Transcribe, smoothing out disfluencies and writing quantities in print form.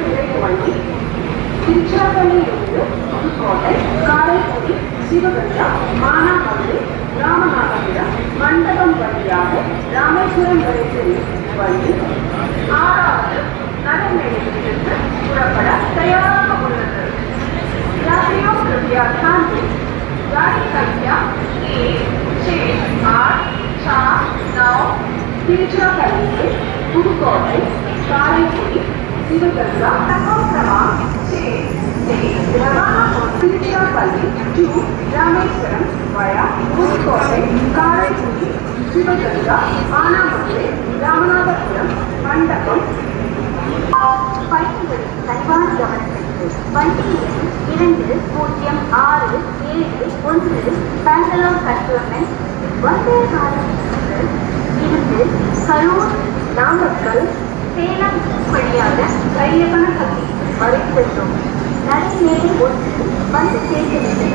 நிலை வண்டி திருச்சிராப்பள்ளியிலிருந்து புதுக்கோட்டை, காரைக்குடி, சிவகங்கா, மானாமதுரை, ராமநாதபுரம், மண்டபம் வழியாக ராமேஸ்வரம் வரை செல்லும் வண்டி 6வது நடைமேடையிலிருந்து புறப்பட தயாராக உள்ளது. यात्रियों कृपया ध्यान दें, गाड़ी संख्या 1-6-8-4-9 तिरुचिरापल्ली से पुदुकोट्टई, काரைக்குடி, शिवगंगा प्लेटफॉर्म क्रमांक 6 से रवाना हो तिरुचिरापल्ली to रामेश्वरम via पुदुकोट्टई, काரைக்குடி, शिवगंगा, मानामதுரை, ராமநாதபுரம், மண்டபம். பயணிகளின் கனிவான கவனத்திற்கு வண்டி எண் 206771 பெங்களூர் கன்டோன்மென்ட் வந்தே பாரத் இருந்து கரூர், நாமக்கல், சேலம் வழியாக கையப்பனஹள்ளி வரை செல்லும் நடைமேடை 1 வந்து சேர்கிறது.